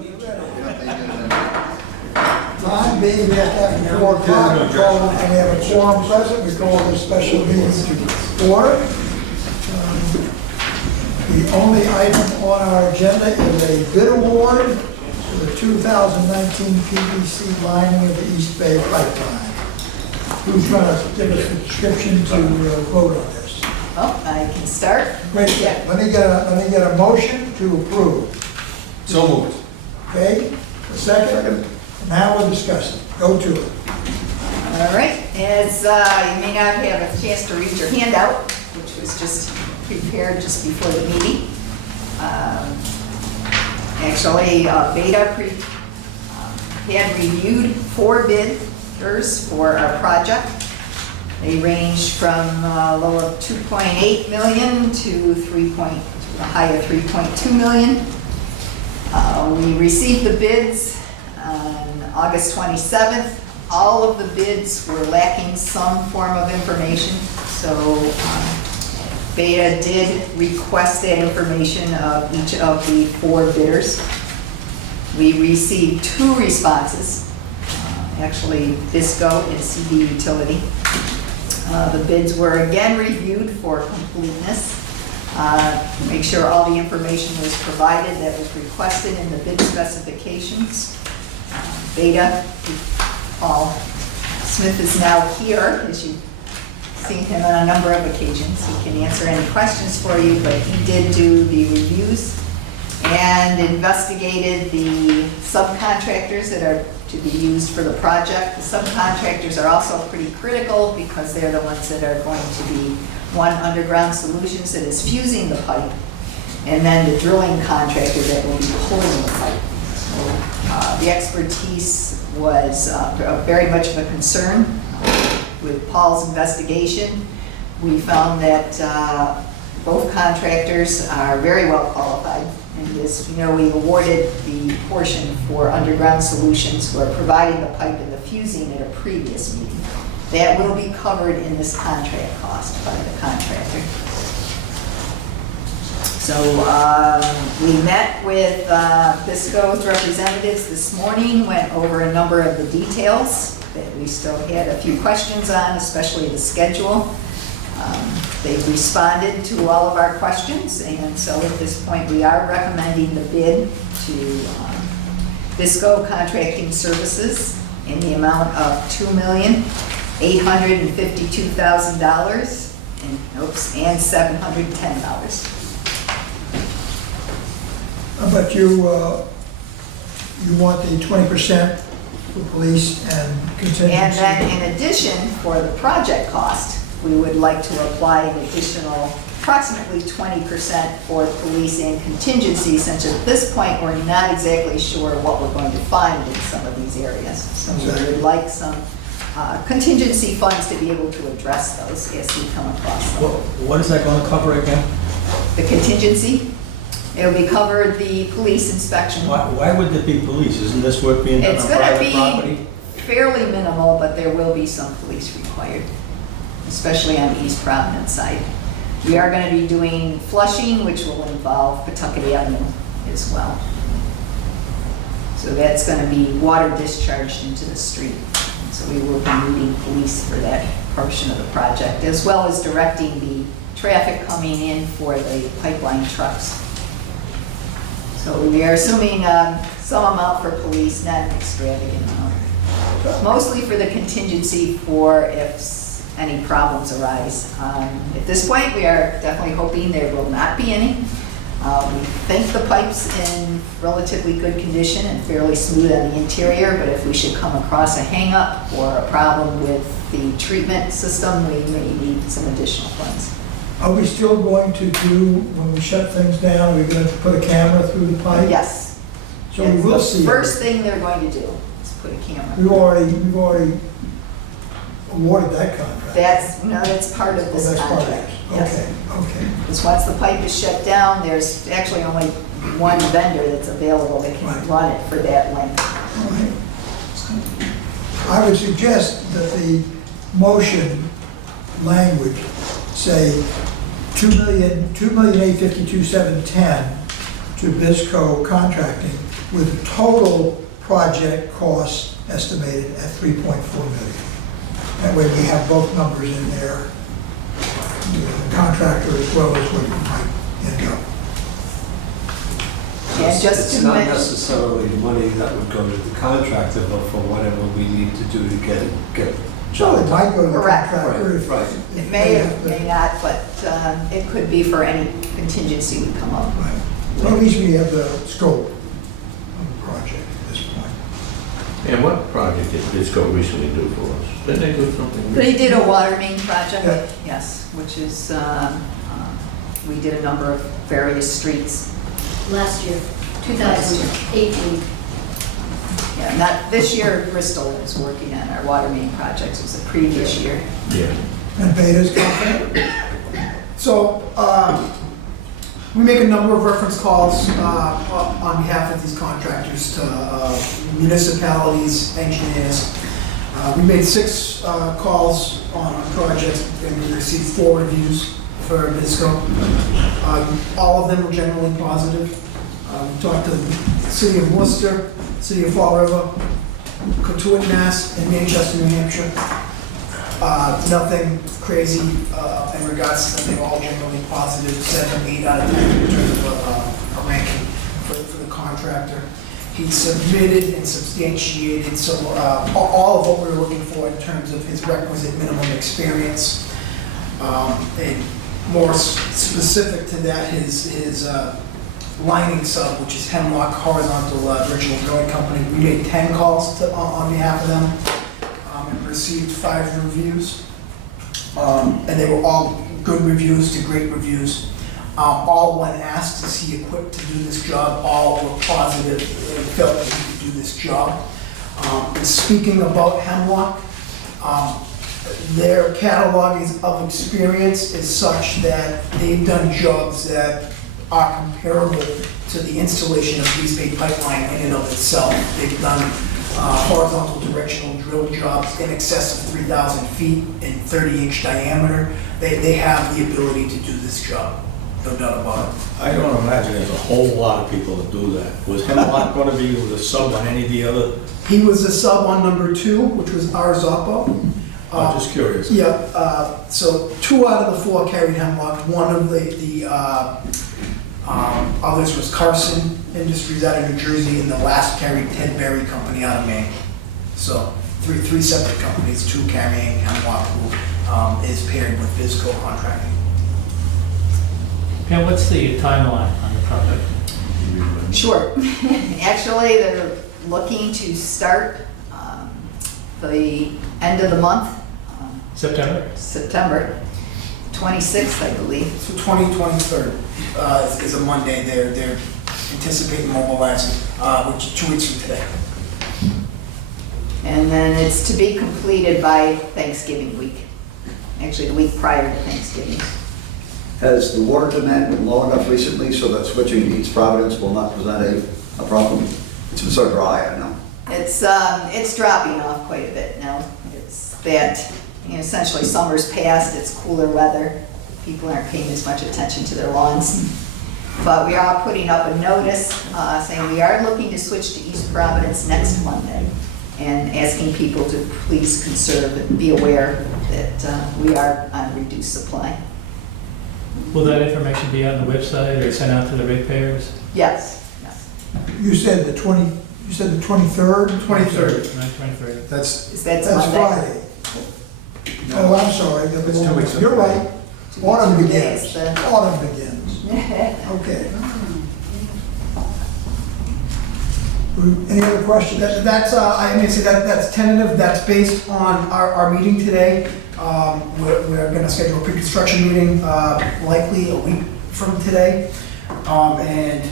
Time being that after 4 o'clock, we call, and we have a quorum present, we call this special meeting to order. The only item on our agenda is a bid award for the 2019 PVC lining of the East Bay Pipeline. Who's going to give us a description to vote on this? Oh, I can start. Great, Yeah. let me get a motion to approve. So moved. Okay, a second? Now we'll discuss it. Go to it. All right, as you may not have a chance to read your handout, which was just prepared just before the meeting. Actually, Beta had reviewed 4 bidders for our project. They ranged from a low of 2.8 million to a high of 3.2 million. We received the bids on August 27th. All of the bids were lacking some form of information, so Beta did request that information of each of the 4 bidders. We received 2 responses, actually Visco and CD Utility. The bids were again reviewed for completeness. Make sure all the information was provided that was requested in the bid specifications. Beta, Paul Smith is now here, as you've seen him on a number of occasions. He can answer any questions for you, but he did do the reviews and investigated the subcontractors that are to be used for the project. The subcontractors are also pretty critical because they're the ones that are going to be one Underground Solutions that is fusing the pipe, and then the drilling contractor that will be pulling the pipe. So the expertise was very much of a concern. With Paul's investigation, we found that both contractors are very well qualified. And as you know, we awarded the portion for Underground Solutions who are providing the pipe and the fusing at a previous meeting. That will be covered in this contract cost by the contractor. So we met with Visco's representatives this morning, went over a number of the details that we still had a few questions on, especially the schedule. They responded to all of our questions, and so at this point we are recommending the bid to Visco Contracting Services in the amount of $2,852,000 and $710. But you want the 20% for police and contingency? And then in addition, for the project cost, we would like to apply an additional approximately 20% for police and contingency, since at this point we're not exactly sure what we're going to find in some of these areas. So we would like some contingency funds to be able to address those as we come across them. What is that going to cover again? The contingency, it'll be covered the police inspection. Why would it be police? Isn't this work being done It's on going to private property? be fairly minimal, but there will be some police required, especially on the East Providence side. We are going to be doing flushing, which will involve Pawtucket Avenue as well. So that's going to be water discharged into the street. So we will be needing police for that portion of the project, as well as directing the traffic coming in for the pipeline trucks. So we are assuming some amount for police, not an extravagant amount. Mostly for the contingency for if any problems arise. At this point, we are definitely hoping there will not be any. We think the pipe's in relatively good condition and fairly smooth on the interior, but if we should come across a hang-up or a problem with the treatment system, we may need some additional funds. Are we still going to do, when we shut things down, we're going to put a camera through the pipe? Yes. So we will see. The first thing they're going to do is put a camera. We've already awarded that contract. That's part of this That's part of contract. it. Yes. Okay. Because once the pipe is shut down, there's actually only one vendor that's available that can Right. run it for that length. All right. I would suggest that the motion language say $2,852,710 to Visco Contracting with total project cost estimated at $3.4 million. That way we have both numbers in there, the contractor as well as what it might end up. Yeah, just It's to not mention, necessarily money that would go to the contractor, but for whatever we need to do to get the So it job done. might go to the Correct. contractor if. Right. if it they may or have to- may not, but it could be for any contingency we come up with. Right. Well, at least we have the scope of the project at this point. And what project did Visco recently do for us? Didn't they do something? They did a water main project, Yeah. yes, which is, we did a number of various streets. Last year, 2018. Yeah, not, this year Bristol is working on our water main projects, it was the previous year. Yeah. And Beta's company? So, we make a number of reference calls on behalf of these contractors to municipalities, engineers. We made 6 calls on projects and we received 4 reviews for Visco. All of them were generally positive. We talked to the City of Worcester, City of Fall River, Cotuit, Mass, and Manchester, New Hampshire. Nothing crazy in regards to them, they all generally positive, 7, 8 out of 10 in terms of a ranking for the contractor. He submitted and substantiated all of what we were looking for in terms of his requisite minimum experience. And more specific to that, his lining sub, which is Hemlock Horizontal Directional Drilling Company. We made 10 calls on behalf of them and received 5 reviews. And they were all good reviews to great reviews. All when asked, is he equipped to do this job, all were positive and felt that he could do this job. And speaking about Hemlock, their catalog of experience is such that they've done jobs that are comparable to the installation of East Bay Pipeline in and of itself. They've done horizontal directional drill jobs in excess of 3,000 feet in 30-inch diameter. They have the ability to do this job, no doubt about it. I don't imagine there's a whole lot of people that do that. Was Hemlock going to be the sub on any of the other? He was a sub on number 2, which was our Zoppo. I'm just curious. Yeah, so 2 out of the 4 carried Hemlock. One of the others was Carson Industries out of New Jersey, and the last carried Ted Berry Company out of Maine. So 3 separate companies, 2 carrying Hemlock, who is paired with Visco Contracting. Pam, what's the timeline on the project? Sure. Actually, they're looking to start the end of the month, September? September 26th, I believe. So 23rd is a Monday. They're anticipating mobilizing, which is 2 weeks from today. And then it's to be completed by Thanksgiving week. Actually, the week prior to Thanksgiving. Has the water demand been low enough recently so that switching to East Providence will not present a problem? It's been so dry, I know. It's dropping off quite a bit now. It's that, essentially summer's past, it's cooler weather. People aren't paying as much attention to their lawns. But we are putting up a notice saying we are looking to switch to East Providence next Monday and asking people to please conserve and be aware that we are on reduced supply. Will that information be on the website or sent out to the ratepayers? Yes, yes. You said the 23rd? 23rd. 23rd. That's That's That's Monday. Friday. Oh, I'm sorry. It's 2 weeks from You're today. right. Autumn Two begins. days, the- Autumn begins. Okay. Any other questions? That's I may say that's tentative. That's based on our meeting today. We're going to schedule a pre-construction meeting likely a week from today, and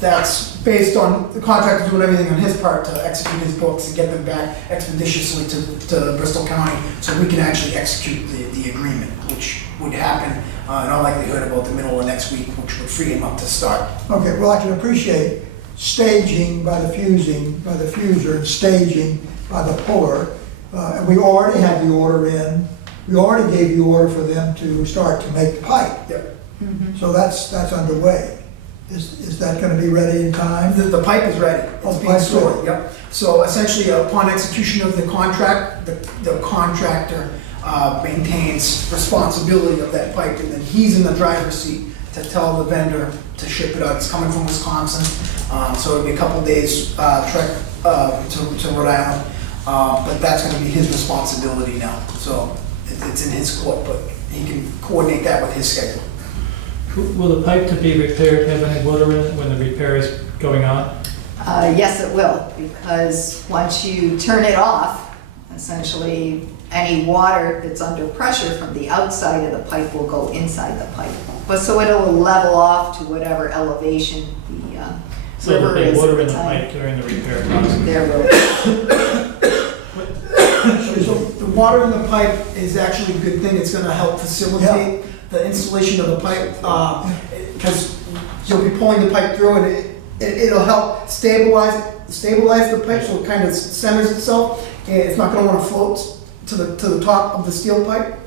that's based on the contractor doing everything on his part to execute his books and get them back expeditiously to Bristol County, so we can actually execute the agreement, which would happen in all likelihood about the middle of next week, which would free him up to start. Okay, well, I can appreciate staging by the fuser, and staging by the puller. And we already have the order in. We already gave the order for them to start to make the pipe. Yep. So that's underway. Is that gonna be ready in time? The pipe is ready, Oh, it's being pipe's stored, ready. yep. So essentially, upon execution of the contract, the contractor maintains responsibility of that pipe, and then he's in the driver's seat to tell the vendor to ship it out. It's coming from Wisconsin, so it'll be a couple days trek to Rhode Island, but that's gonna be his responsibility now. So it's in his court, but he can coordinate that with his schedule. Will the pipe to be repaired have any water in it when the repair is going on? Yes, it will, because once you turn it off, essentially, any water that's under pressure from the outside of the pipe will go inside the pipe. But so it'll level off to whatever elevation the So there'll river be is water at in the the time. pipe during the repair process? There will. So the water in the pipe is actually a good thing, it's gonna help facilitate the installation of the pipe, because you'll be pulling the pipe through and it'll help stabilize the pipe so it kind of centers itself, and it's not gonna wanna float to the top of the steel pipe.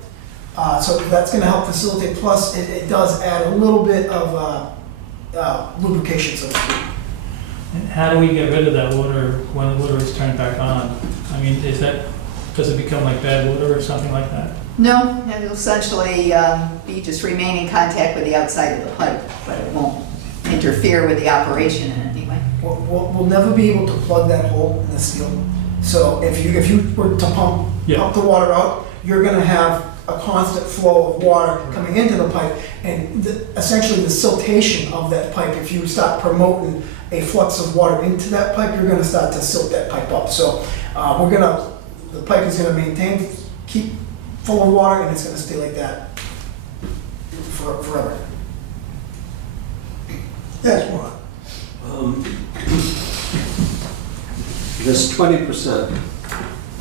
So that's gonna help facilitate, plus it does add a little bit of lubrication, so to speak. And how do we get rid of that water when the water is turned back on? I mean, does it become like bad water or something like that? No, it'll essentially be just remain in contact with the outside of the pipe, but it won't interfere with the operation in any way. We'll never be able to plug that hole in the steel. So if you were to pump the water out, you're gonna have a constant flow of water coming into the pipe, and essentially the siltation of that pipe, if you start promoting a flux of water into that pipe, you're gonna start to silt that pipe up. So the pipe is gonna keep full of water, and it's gonna stay like that forever. Yes, Ron? This 20%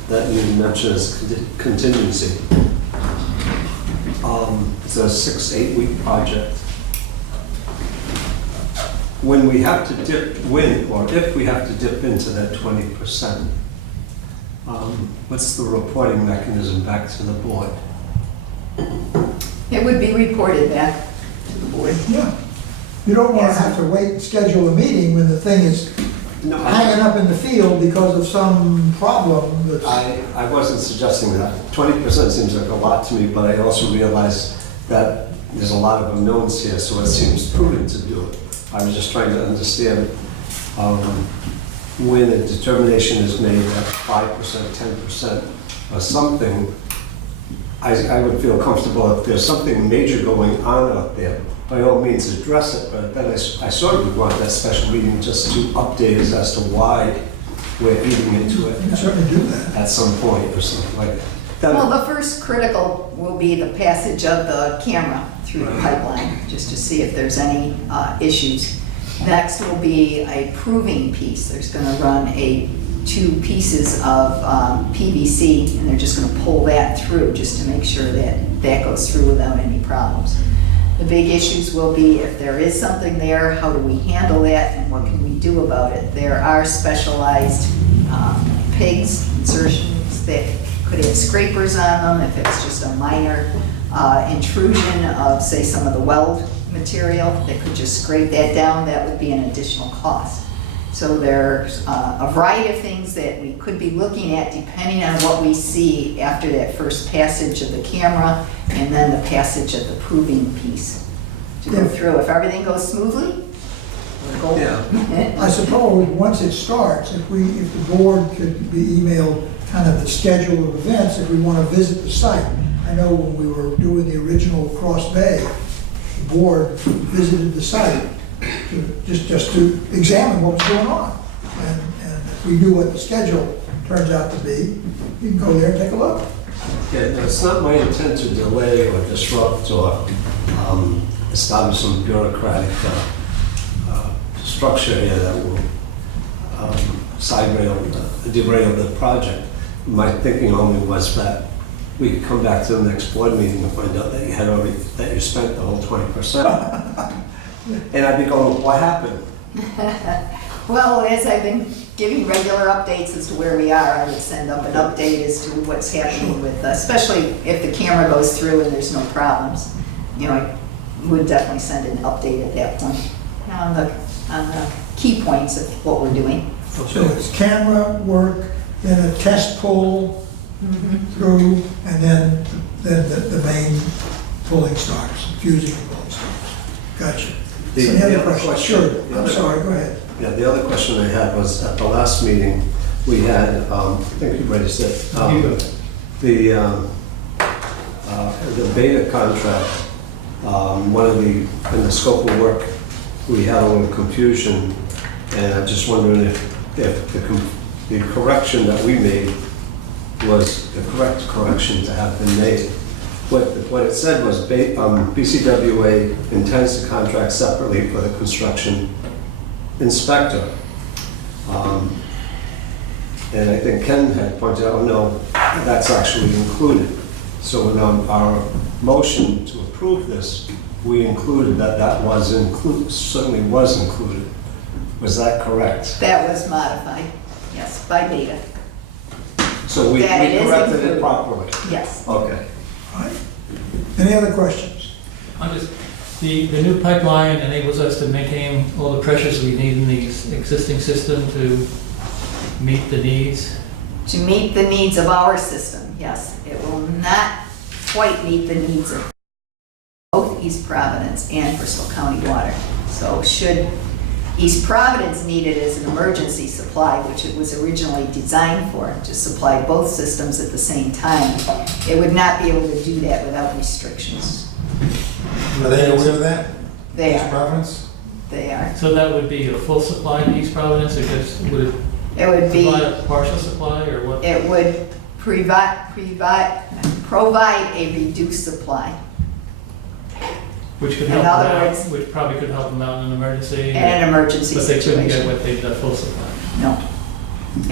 that you mentioned as contingency, it's a 6-8 week project. When we have to if we have to dip into that 20%, what's the reporting mechanism back to the board? It would be reported back to the board. Yeah. You don't wanna Yes. have to wait and schedule a meeting when the thing is No, hanging up in the field because of some problem that's. I wasn't suggesting that. 20% seems like a lot to me, but I also realize that there's a lot of unknowns here, so it seems prudent to do it. I was just trying to understand when a determination is made at 5%, 10%, or something, I would feel comfortable if there's something major going on out there, by all means address it, but then I sort of would want that special meeting just to update us as to why we're eating into it You can certainly do that. at some point or something like that. Well, the first critical will be the passage of the camera through the pipeline, just to see if there's any issues. Next will be a proving piece. There's gonna run two pieces of PVC, and they're just gonna pull that through just to make sure that that goes through without any problems. The big issues will be if there is something there, how do we handle that and what can we do about it? There are specialized pigs, insertions that could have scrapers on them if it's just a minor intrusion of, say, some of the weld material that could just scrape that down. That would be an additional cost. So there's a variety of things that we could be looking at depending on what we see after that first passage of the camera and then the passage of the proving piece to go through. If everything goes smoothly, we'll go. Yeah. I suppose, once it starts, if the board could be emailed kind of the schedule of events, if we want to visit the site. I know when we were doing the original Cross Bay, the board visited the site just to examine what was going on. And if we knew what the schedule turns out to be, you can go there and take a look. Yeah, it's not my intent to delay or disrupt or establish some bureaucratic structure here that will derail the project. My thinking only was that we could come back to the next board meeting and find out that you spent the whole 20%. And I'd be going, what happened? Well, as I've been giving regular updates as to where we are, I would send up an update as to what's happening with, especially if the camera goes through and there's no problems. You know, I would definitely send an update at that point. on the key points of what we're doing. So it's camera work, then a test pull through, and then the main pulling starts, fusing and pulling starts. Gotcha. The- Any the other other questions? question- Sure, the I'm other- sorry, go ahead. Yeah, the other question I had was, at the last meeting, we had, I think you already said, the beta contract, one of the, in the scope of work, we had a little confusion, and I'm just wondering if the correction that we made was the correct correction to have been made. What it said was, BCWA intends to contract separately for the construction inspector. And I think Ken had pointed out, oh no, that's actually included. So in our motion to approve this, we included that was included, certainly was included. Was that correct? That was modified, yes, by Beta, So we That is corrected included. it properly? yes. Okay. All right. Any other questions? I'm just, the new pipeline enables us to maintain all the pressures we need in the existing system to meet the needs. To meet the needs of our system, yes. It will not quite meet the needs of both East Providence and Bristol County Water. So should East Providence need it as an emergency supply, which it was originally designed for, to supply both systems at the same time, it would not be able to do that without restrictions. Are they aware of that? They East are, Providence? they are. So that would be a full supply to East Providence, or just, would it It would be, provide a partial supply, or what? it would provide a reduced supply. Which could in help them other out, words- which probably could help them out in an emergency. In an emergency But they couldn't get situation. what they, the full supply. No.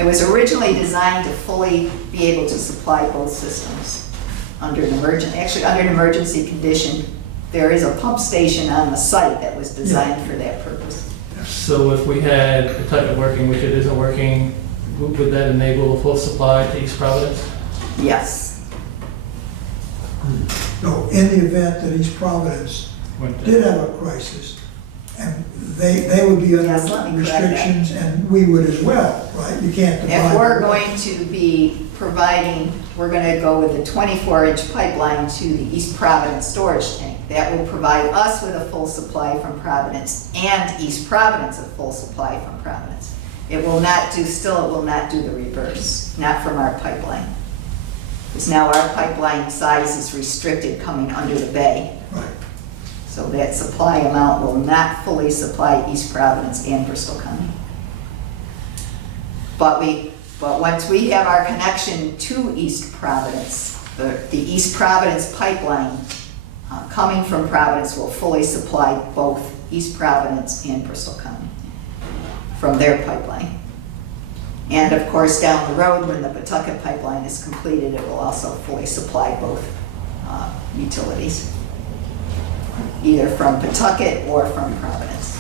It was originally designed to fully be able to supply both systems under an emergency condition. There is a pump station on the site that was designed for that purpose. So if we had Pawtucket working, which it isn't working, would that enable a full supply to East Providence? Yes. No, in the event that East Providence Wouldn't that- did have a crisis, and they would be Yes, let under me correct that. restrictions, and we would as well, right? You can't divide. If we're going to be providing, we're going to go with a 24-inch pipeline to the East Providence storage tank. That will provide us with a full supply from Providence and East Providence a full supply from Providence. It will not do the reverse, not from our pipeline. Because now our pipeline size is restricted coming under the bay. Right. So that supply amount will not fully supply East Providence and Bristol County. But once we have our connection to East Providence, the East Providence pipeline coming from Providence will fully supply both East Providence and Bristol County from their pipeline. And of course, down the road, when the Pawtucket pipeline is completed, it will also fully supply both utilities, either from Pawtucket or from Providence.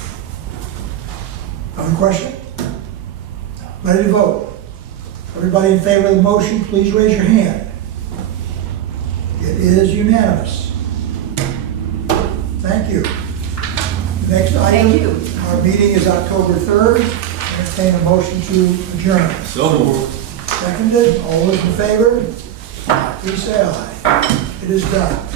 Other question? Ready to vote? Everybody in favor of the motion, please raise your hand. It is unanimous. Thank you. The next item. Thank you. Our meeting is October 3rd. Entertain a motion to adjourn. So moved. Seconded, all those in favor? Please say aye. It is done.